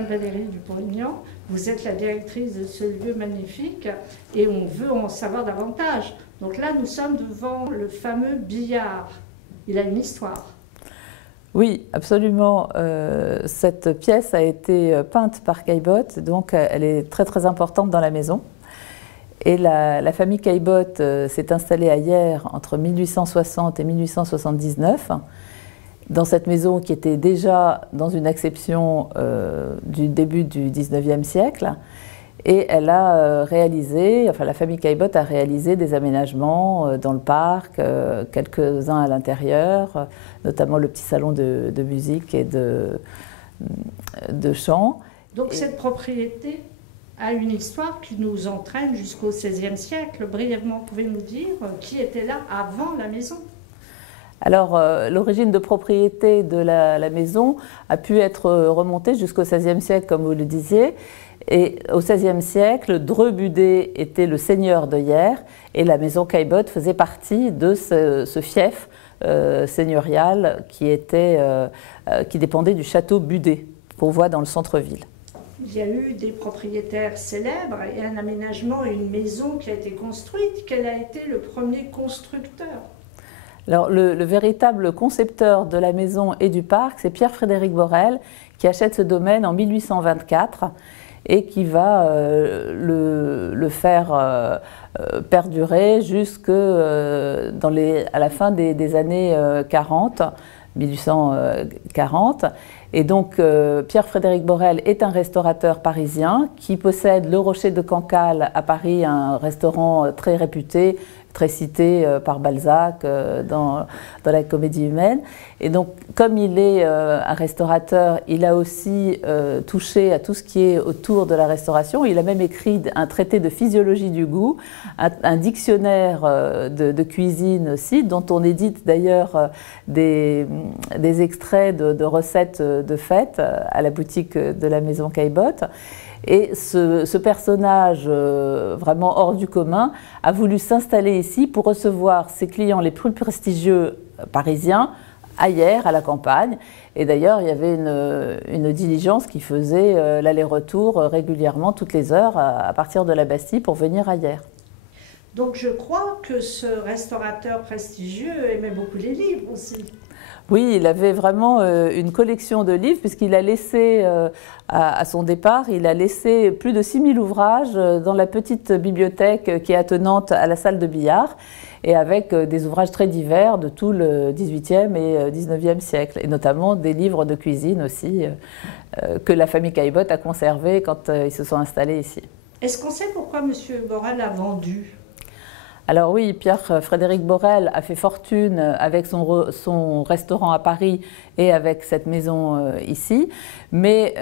Madame Valérie Dupont-Aignan, vous êtes la directrice de ce lieu magnifique et on veut en savoir davantage. Donc là, nous sommes devant le fameux billard. Il a une histoire. Oui, absolument. Cette pièce a été peinte par Caillebotte, donc elle est très très importante dans la maison. Et la famille Caillebotte s'est installée à Hyères entre 1860 et 1879, dans cette maison qui était déjà dans une acception du début du XIXe siècle. Et elle a réalisé, enfin la famille Caillebotte a réalisé des aménagements dans le parc, quelques-uns à l'intérieur, notamment le petit salon de musique et de chant. Donc cette propriété a une histoire qui nous entraîne jusqu'au XVIe siècle. Brièvement, pouvez-vous nous dire qui était là avant la maison? Alors, l'origine de propriété de la maison a pu être remontée jusqu'au XVIe siècle, comme vous le disiez. Et au XVIe siècle, Dreux Budet était le seigneur de Hyères et la maison Caillebotte faisait partie de ce fief seigneurial qui dépendait du château Budet, qu'on voit dans le centre-ville. Il y a eu des propriétaires célèbres et un aménagement et une maison qui a été construite. Quel a été le premier constructeur? Alors, le véritable concepteur de la maison et du parc, c'est Pierre-Frédéric Borel, qui achète ce domaine en 1824 et qui va le faire perdurer jusqu'à la fin des années 40, 1840. Et donc, Pierre-Frédéric Borel est un restaurateur parisien qui possède le Rocher de Cancale à Paris, un restaurant très réputé, très cité par Balzac dans la Comédie humaine. Et donc, comme il est un restaurateur, il a aussi touché à tout ce qui est autour de la restauration. Il a même écrit un traité de physiologie du goût, un dictionnaire de cuisine aussi, dont on édite d'ailleurs des extraits de recettes de fêtes à la boutique de la maison Caillebotte. Et ce personnage vraiment hors du commun a voulu s'installer ici pour recevoir ses clients les plus prestigieux parisiens à Hyères, à la campagne. Et d'ailleurs, il y avait une diligence qui faisait l'aller-retour régulièrement, toutes les heures, à partir de la Bastille pour venir à Hyères. Donc je crois que ce restaurateur prestigieux aimait beaucoup les livres aussi. Oui, il avait vraiment une collection de livres puisqu'il a laissé, à son départ, il a laissé plus de 6000 ouvrages dans la petite bibliothèque qui est attenante à la salle de billard et avec des ouvrages très divers de tout le XVIIIe et XIXe siècle et notamment des livres de cuisine aussi que la famille Caillebotte a conservés quand ils se sont installés ici. Est-ce qu'on sait pourquoi M. Borel a vendu ? Alors oui, Pierre-Frédéric Borel a fait fortune avec son restaurant à Paris et avec cette maison ici, mais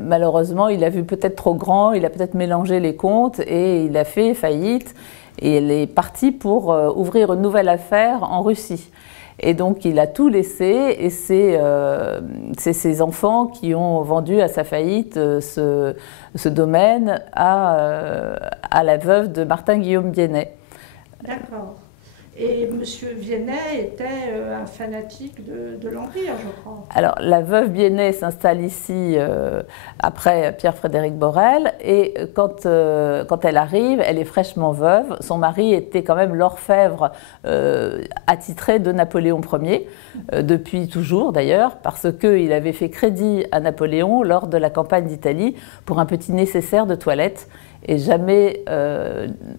malheureusement, il a vu peut-être trop grand, il a peut-être mélangé les comptes et il a fait faillite et il est parti pour ouvrir une nouvelle affaire en Russie. Et donc il a tout laissé et c'est ses enfants qui ont vendu à sa faillite ce domaine à la veuve de Martin-Guillaume Viennet. D'accord. Et M. Viennet était un fanatique de l'Empire, je crois. Alors, la veuve Viennet s'installe ici après Pierre-Frédéric Borel et quand elle arrive, elle est fraîchement veuve. Son mari était quand même l'orfèvre attitré de Napoléon Ier, depuis toujours d'ailleurs, parce qu'il avait fait crédit à Napoléon lors de la campagne d'Italie pour un petit nécessaire de toilette. Et jamais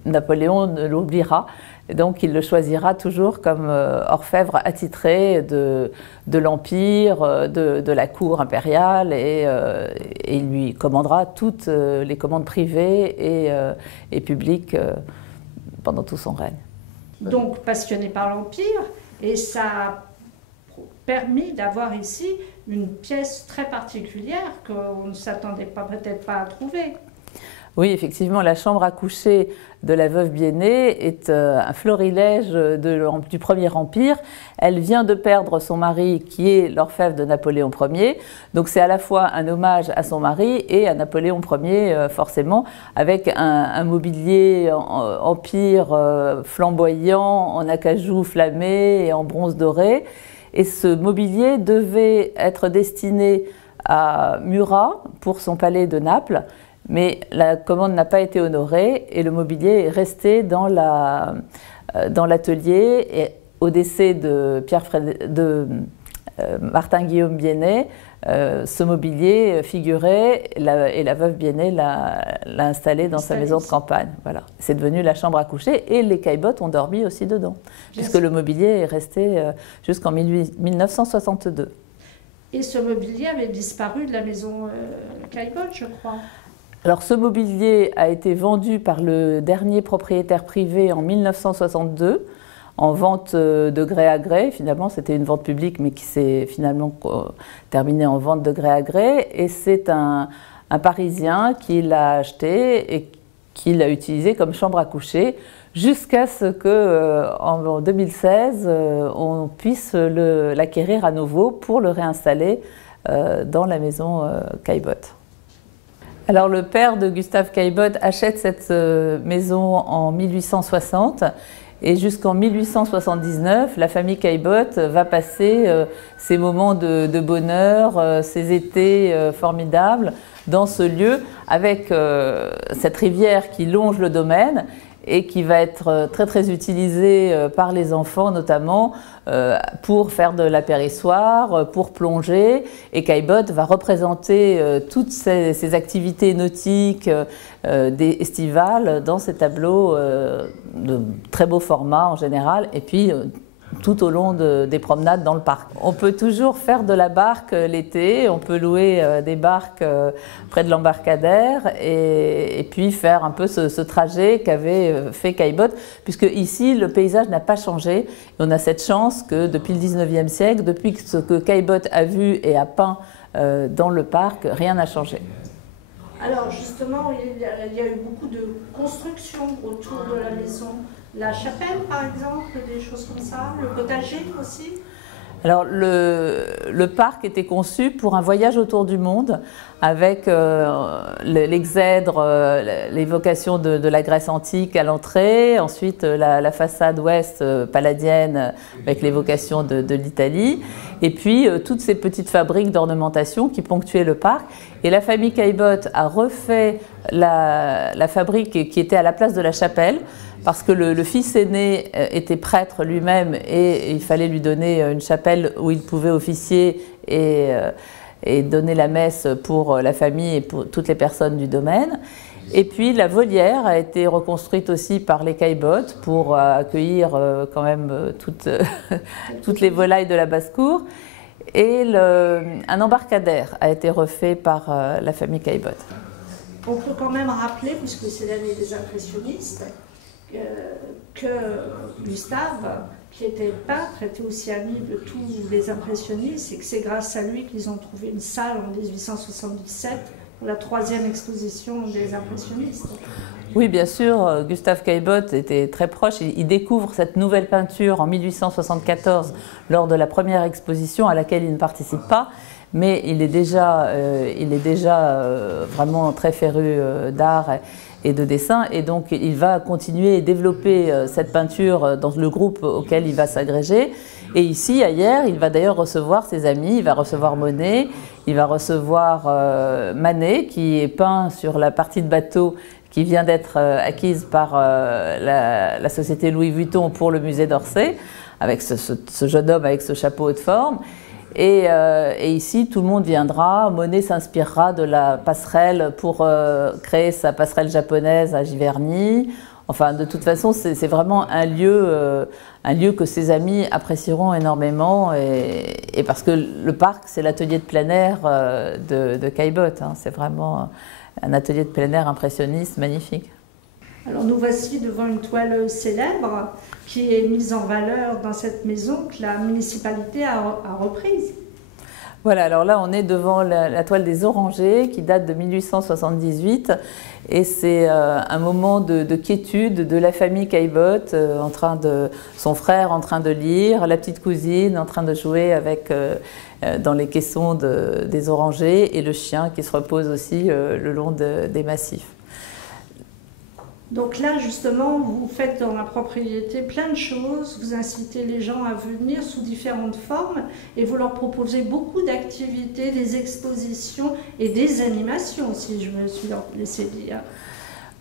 Napoléon ne l'oubliera. Donc il le choisira toujours comme orfèvre attitré de l'Empire, de la cour impériale, et il lui commandera toutes les commandes privées et publiques pendant tout son règne. Donc passionné par l'Empire, et ça a permis d'avoir ici une pièce très particulière qu'on ne s'attendait peut-être pas à trouver. Oui, effectivement, la chambre à coucher de la veuve Viennet est un florilège du Premier Empire. Elle vient de perdre son mari qui est l'orfèvre de Napoléon Ier. Donc c'est à la fois un hommage à son mari et à Napoléon Ier, forcément, avec un mobilier empire flamboyant, en acajou flammé et en bronze doré. Et ce mobilier devait être destiné à Murat pour son palais de Naples, mais la commande n'a pas été honorée et le mobilier est resté dans l'atelier. Et au décès de Martin-Guillaume Biennet, ce mobilier figurait et la veuve Biennet l'a installé dans sa maison de campagne. Voilà. C'est devenu la chambre à coucher et les Caillebotte ont dormi aussi dedans, puisque le mobilier est resté jusqu'en 1962. Et ce mobilier avait disparu de la maison Caillebotte, je crois. Alors ce mobilier a été vendu par le dernier propriétaire privé en 1962 en vente de gré à gré. Finalement, c'était une vente publique, mais qui s'est finalement terminée en vente de gré à gré. Et c'est un Parisien qui l'a acheté et qui l'a utilisé comme chambre à coucher jusqu'à ce qu'en 2016, on puisse l'acquérir à nouveau pour le réinstaller dans la maison Caillebotte. Alors le père de Gustave Caillebotte achète cette maison en 1860 et jusqu'en 1879, la famille Caillebotte va passer ses moments de bonheur, ses étés formidables dans ce lieu avec cette rivière qui longe le domaine et qui va être très très utilisée par les enfants notamment pour faire de l'apérissoir, pour plonger. Et Caillebotte va représenter toutes ces activités nautiques estivales dans ces tableaux de très beau format en général, et puis tout au long des promenades dans le parc. On peut toujours faire de la barque l'été, on peut louer des barques près de l'embarcadère et puis faire un peu ce trajet qu'avait fait Caillebotte, puisque ici le paysage n'a pas changé. Et on a cette chance que depuis le 19e siècle, depuis ce que Caillebotte a vu et a peint dans le parc, rien n'a changé. Alors justement, il y a eu beaucoup de constructions autour de la maison. La chapelle, par exemple, des choses comme ça, le potager aussi. Alors le parc était conçu pour un voyage autour du monde avec l'exèdre, l'évocation de la Grèce antique à l'entrée, ensuite la façade ouest palladienne avec l'évocation de l'Italie, et puis toutes ces petites fabriques d'ornementation qui ponctuaient le parc. Et la famille Caillebotte a refait la fabrique qui était à la place de la chapelle, parce que le fils aîné était prêtre lui-même et il fallait lui donner une chapelle où il pouvait officier et donner la messe pour la famille et pour toutes les personnes du domaine. Et puis la volière a été reconstruite aussi par les Caillebotte pour accueillir quand même toutes les volailles de la basse-cour. Et un embarcadère a été refait par la famille Caillebotte. On peut quand même rappeler, puisque c'est l'année des impressionnistes, que Gustave, qui était peintre, était aussi ami de tous les impressionnistes, et que c'est grâce à lui qu'ils ont trouvé une salle en 1877 pour la 3e exposition des impressionnistes. Oui, bien sûr, Gustave Caillebotte était très proche. Il découvre cette nouvelle peinture en 1874 lors de la première exposition à laquelle il ne participe pas, mais il est déjà vraiment très féru d'art et de dessin, et donc il va continuer et développer cette peinture dans le groupe auquel il va s'agréger. Et ici, ailleurs, il va d'ailleurs recevoir ses amis, il va recevoir Monet, il va recevoir Manet, qui est peint sur la partie de bateau qui vient d'être acquise par la société Louis Vuitton pour le musée d'Orsay, avec ce jeune homme avec ce chapeau haute forme. Et ici, tout le monde viendra. Monet s'inspirera de la passerelle pour créer sa passerelle japonaise à Giverny. Enfin, de toute façon, c'est vraiment un lieu que ses amis apprécieront énormément. Et parce que le parc, c'est l'atelier de plein air de Caillebotte. Hein. C'est vraiment un atelier de plein air impressionniste, magnifique. Alors nous voici devant une toile célèbre qui est mise en valeur dans cette maison que la municipalité a reprise. Voilà, alors là on est devant la toile des Orangers qui date de 1878 et c'est un moment de quiétude de la famille Caillebotte, son frère en train de lire, la petite cousine en train de jouer dans les caissons des Orangers et le chien qui se repose aussi le long des massifs. Donc là, justement, vous faites dans la propriété plein de choses, vous incitez les gens à venir sous différentes formes et vous leur proposez beaucoup d'activités, des expositions et des animations, si je me suis laissé dire.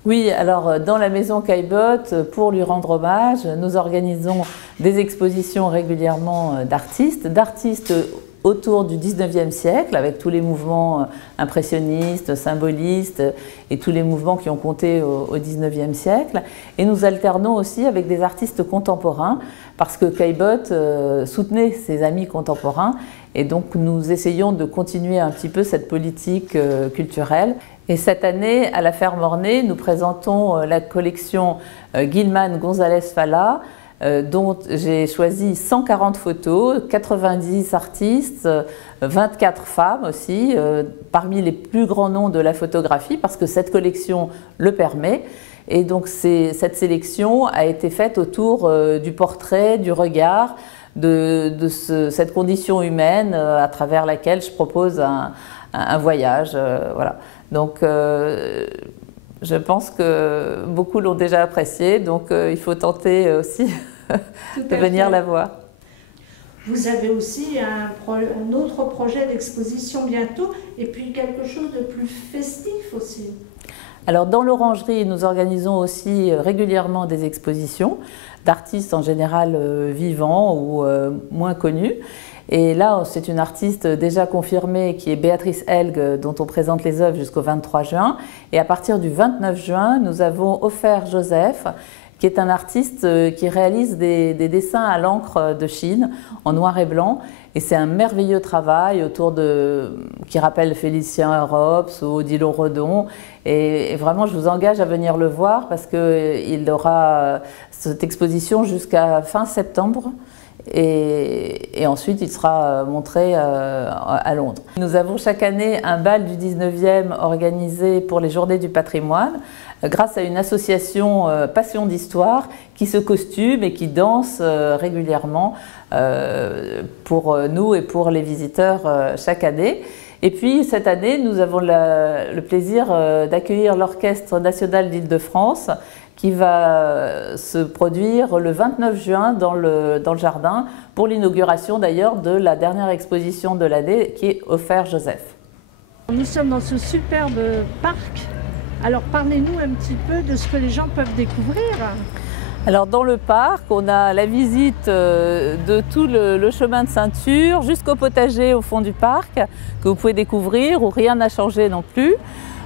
Oui, alors dans la maison Caillebotte, pour lui rendre hommage, nous organisons des expositions régulièrement d'artistes autour du 19e siècle, avec tous les mouvements impressionnistes, symbolistes et tous les mouvements qui ont compté au 19e siècle. Et nous alternons aussi avec des artistes contemporains, parce que Caillebotte soutenait ses amis contemporains, et donc nous essayons de continuer un petit peu cette politique culturelle. Et cette année, à la Ferme Ornée, nous présentons la collection Guilman González Falla, dont j'ai choisi 140 photos, 90 artistes, 24 femmes aussi, parmi les plus grands noms de la photographie, parce que cette collection le permet. Et donc cette sélection a été faite autour du portrait, du regard, cette condition humaine à travers laquelle je propose un voyage. Voilà. Donc je pense que beaucoup l'ont déjà apprécié, donc il faut tenter aussi de venir la voir. Vous avez aussi un autre projet d'exposition bientôt, et puis quelque chose de plus festif aussi. Alors dans l'Orangerie, nous organisons aussi régulièrement des expositions d'artistes en général vivants ou moins connus. Et là, c'est une artiste déjà confirmée qui est Béatrice Helg, dont on présente les œuvres jusqu'au 23 juin. Et à partir du 29 juin, nous avons Ofer Joseph, qui est un artiste qui réalise des dessins à l'encre de Chine, en noir et blanc. Et c'est un merveilleux travail qui rappelle Félicien Rops ou Odilon Redon. Et vraiment, je vous engage à venir le voir parce qu'il aura cette exposition jusqu'à fin septembre. Et ensuite, il sera montré à Londres. Nous avons chaque année un bal du 19e organisé pour les Journées du patrimoine grâce à une association Passion d'Histoire qui se costume et qui danse régulièrement pour nous et pour les visiteurs chaque année. Et puis cette année, nous avons le plaisir d'accueillir l'Orchestre national d'Île-de-France qui va se produire le 29 juin dans le jardin pour l'inauguration d'ailleurs de la dernière exposition de l'année qui est Ofer Joseph. Nous sommes dans ce superbe parc. Alors parlez-nous un petit peu de ce que les gens peuvent découvrir. Alors dans le parc, on a la visite de tout le chemin de ceinture jusqu'au potager au fond du parc que vous pouvez découvrir où rien n'a changé non plus.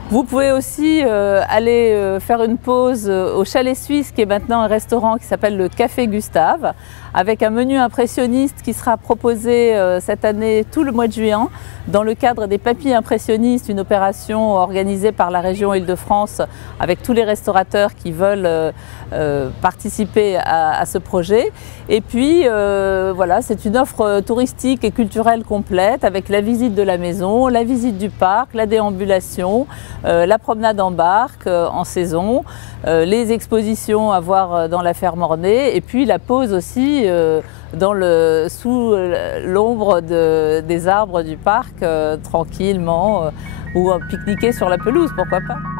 Vous pouvez aussi aller faire une pause au Chalet Suisse qui est maintenant un restaurant qui s'appelle le Café Gustave avec un menu impressionniste qui sera proposé cette année tout le mois de juin dans le cadre des Papilles impressionnistes, une opération organisée par la région Île-de-France avec tous les restaurateurs qui veulent participer à ce projet. Et puis voilà, c'est une offre touristique et culturelle complète avec la visite de la maison, la visite du parc, la déambulation, la promenade en barque en saison, les expositions à voir dans la Ferme Ornée et puis la pause aussi sous l'ombre des arbres du parc tranquillement ou pique-niquer sur la pelouse, pourquoi pas.